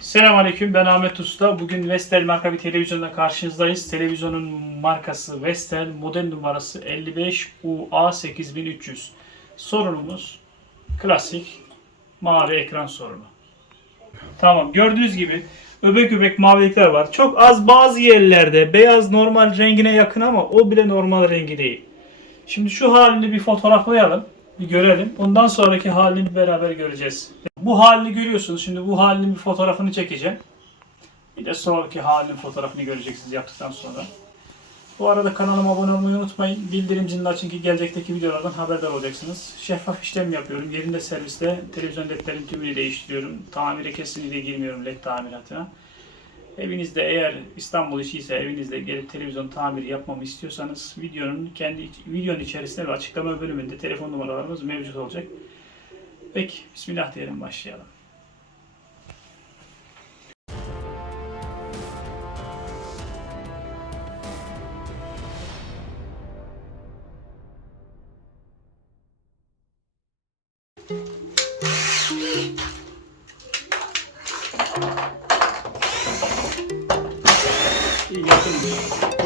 Selamünaleyküm ben Ahmet Usta. Bugün Vestel marka bir televizyonla karşınızdayız. Televizyonun markası Vestel, model numarası 55UA8300. Sorunumuz klasik mavi ekran sorunu. Tamam gördüğünüz gibi öbek öbek mavilikler var. Çok az bazı yerlerde beyaz normal rengine yakın ama o bile normal rengi değil. Şimdi şu halini bir fotoğraflayalım. Bir görelim. Ondan sonraki halini beraber göreceğiz. Bu halini görüyorsunuz. Şimdi bu halinin bir fotoğrafını çekeceğim. Bir de sonraki halinin fotoğrafını göreceksiniz yaptıktan sonra. Bu arada kanalıma abone olmayı unutmayın. Bildirim zilini açın ki gelecekteki videolardan haberdar olacaksınız. Şeffaf işlem yapıyorum. Yerinde serviste televizyon ledlerin tümünü değiştiriyorum. Tamire kesinlikle girmiyorum led tamiratına. Evinizde eğer İstanbul işi evinizde gelip televizyon tamiri yapmamı istiyorsanız videonun kendi videonun içerisinde ve açıklama bölümünde telefon numaralarımız mevcut olacak. Peki bismillah diyelim başlayalım. İyi yakınmış.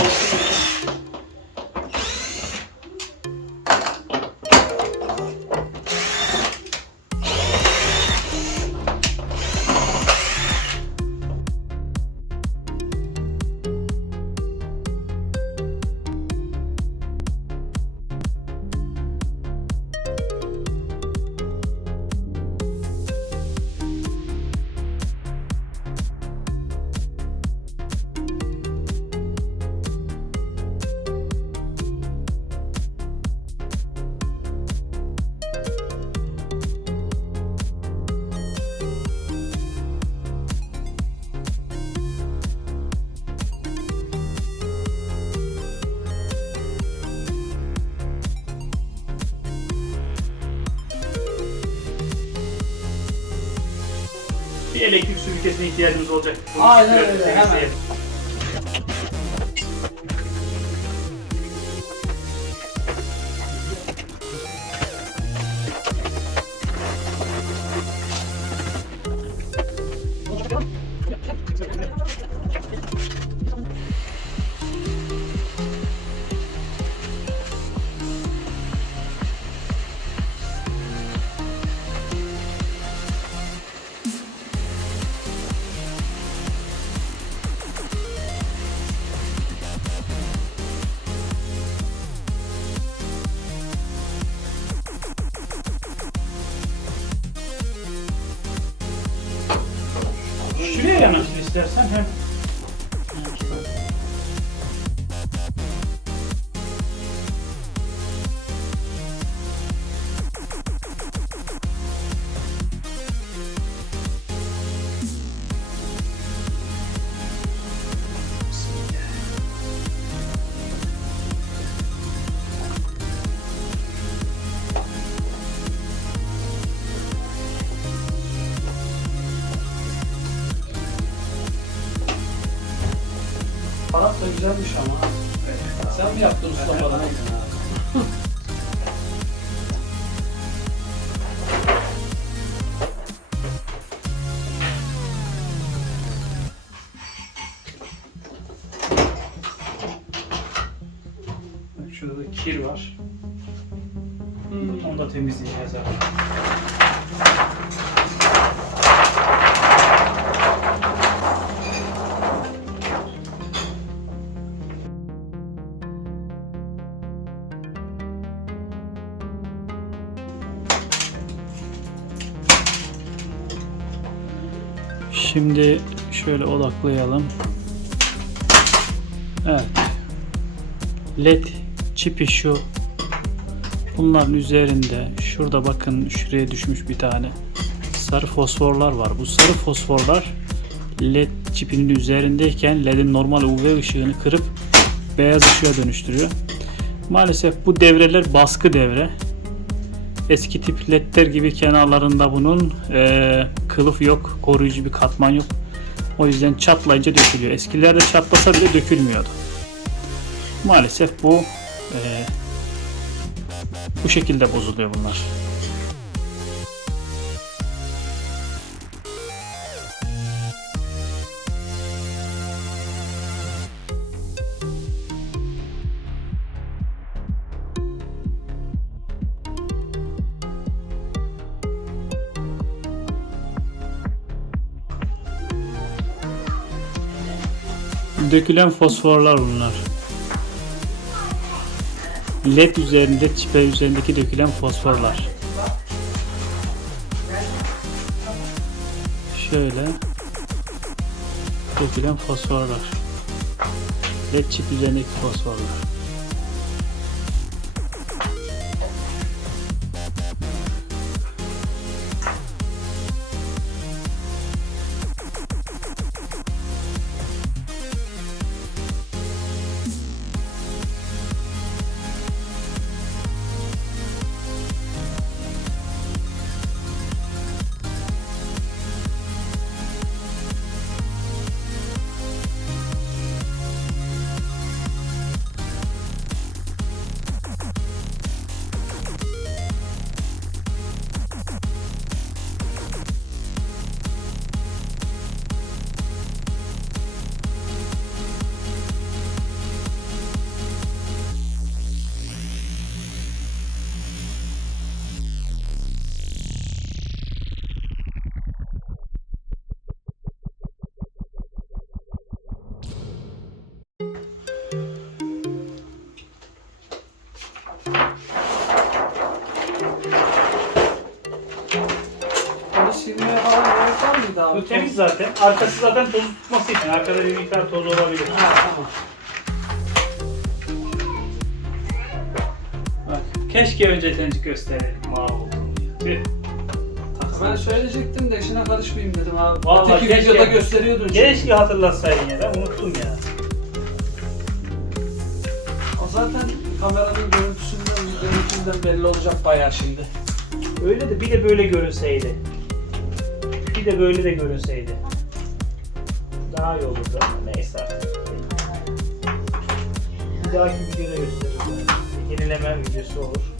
Elektrik süpürgesine ihtiyacımız olacak. Aynen öyle, hemen. Şuraya yanaştır istersen hem Mi yaptın usta? Bak şurada da kir var. Hmm. Onu da temizleyeceğiz abi. Şimdi şöyle odaklayalım. Evet. LED çipi şu Bunların üzerinde şurada bakın şuraya düşmüş bir tane sarı fosforlar var. Bu sarı fosforlar led çipinin üzerindeyken ledin normal UV ışığını kırıp beyaz ışığa dönüştürüyor. Maalesef bu devreler baskı devre. Eski tip ledler gibi kenarlarında bunun eee, kılıf yok, koruyucu bir katman yok. O yüzden çatlayınca dökülüyor. Eskilerde çatlasa bile dökülmüyordu. Maalesef bu eee bu şekilde bozuluyor bunlar. Dökülen fosforlar bunlar. LED üzerinde, çipe üzerindeki dökülen fosforlar. Şöyle dökülen fosforlar. LED çip üzerindeki fosforlar. Silmeye falan gerek var mıydı abi? Bu temiz zaten. Arkası zaten toz tutması için. Arkada bir miktar toz olabilir. Ha tamam. Bak, keşke önceden gösterelim mavi. Tüh. Ben söyleyecektim de işine karışmayayım dedim abi. Vallahi Öteki keşke- videoda gösteriyordun. çünkü. Keşke hatırlatsaydın ya. Ben unuttum ya. O zaten kameranın görüntüsünden, görüntüsünden belli olacak bayağı şimdi. Öyle de bir de böyle görünseydi. Bir de böyle de görünseydi. Daha iyi olurdu neyse. Bir dahaki videoda gösteririz. Bir Yenileme videosu olur.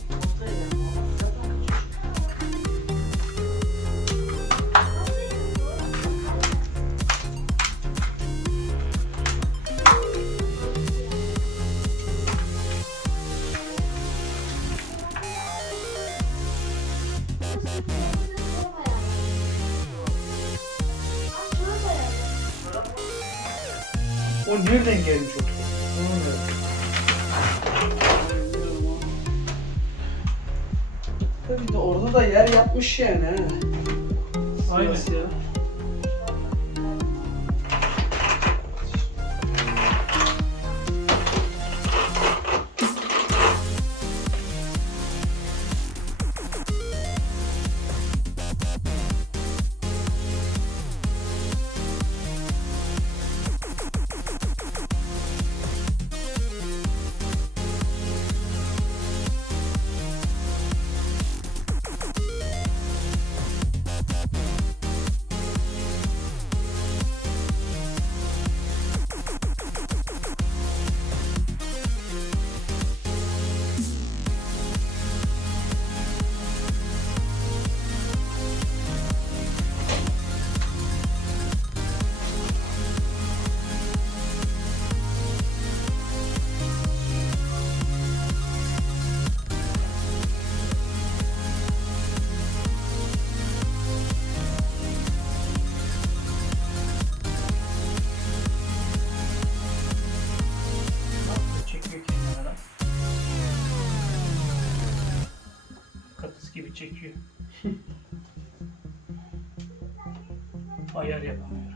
Nereden gelmiş o. Tabii de orada da yer yapmış yani. he. Aynen. Siyah. Çekiyor. Ayar yapamıyorum.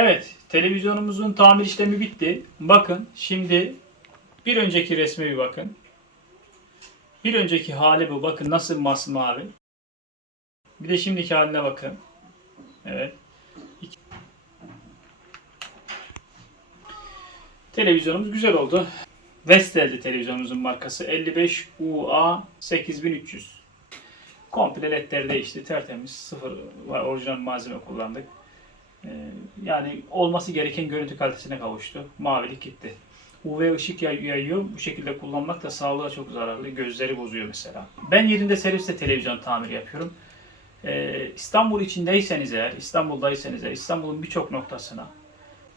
Evet, televizyonumuzun tamir işlemi bitti. Bakın şimdi bir önceki resme bir bakın. Bir önceki hali bu. Bakın nasıl masmavi. Bir de şimdiki haline bakın. Evet. İki- Televizyonumuz güzel oldu. Vestel'di televizyonumuzun markası. 55 UA 8300. Komple ledler değişti. Tertemiz. Sıfır var. Orijinal malzeme kullandık. Ee, yani olması gereken görüntü kalitesine kavuştu. Mavilik gitti. UV ışık yay- yayıyor. Bu şekilde kullanmak da sağlığa çok zararlı. Gözleri bozuyor mesela. Ben yerinde serviste televizyon tamiri yapıyorum. Ee, İstanbul içindeyseniz eğer, İstanbul'daysanız eğer, İstanbul'un birçok noktasına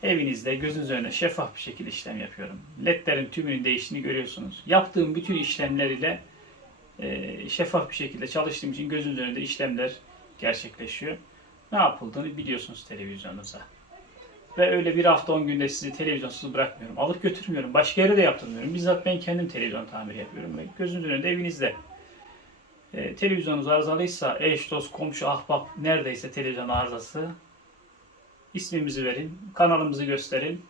evinizde gözünüz önüne şeffaf bir şekilde işlem yapıyorum. LED'lerin tümünün değiştiğini görüyorsunuz. Yaptığım bütün işlemler ile e, şeffaf bir şekilde çalıştığım için gözünüz önünde işlemler gerçekleşiyor. Ne yapıldığını biliyorsunuz televizyonunuza. Ve öyle bir hafta 10 günde sizi televizyonsuz bırakmıyorum. Alıp götürmüyorum. Başka yere de yaptırmıyorum. Bizzat ben kendim televizyon tamiri yapıyorum. Ve gözünüzün önünde evinizde. E, televizyonunuz arızalıysa eş, dost, komşu, ahbap neredeyse televizyon arızası ismimizi verin, kanalımızı gösterin,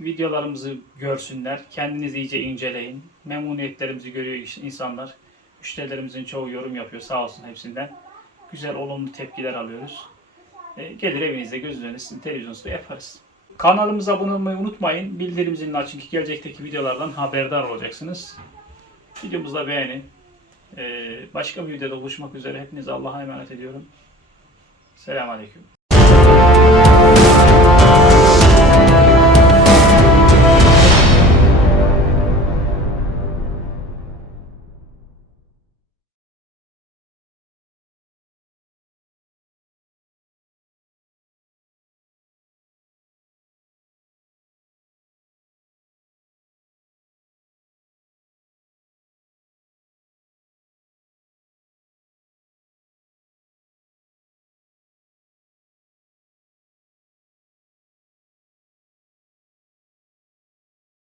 videolarımızı görsünler, kendiniz iyice inceleyin. Memnuniyetlerimizi görüyor insanlar. Müşterilerimizin çoğu yorum yapıyor sağ olsun hepsinden. Güzel olumlu tepkiler alıyoruz. E, gelir evinizde gözünüz önünde sizin televizyonunuzda yaparız. Kanalımıza abone olmayı unutmayın. Bildirim zilini açın ki gelecekteki videolardan haberdar olacaksınız. Videomuzu beğenin. E, başka bir videoda buluşmak üzere. Hepinize Allah'a emanet ediyorum. Selamun Aleyküm.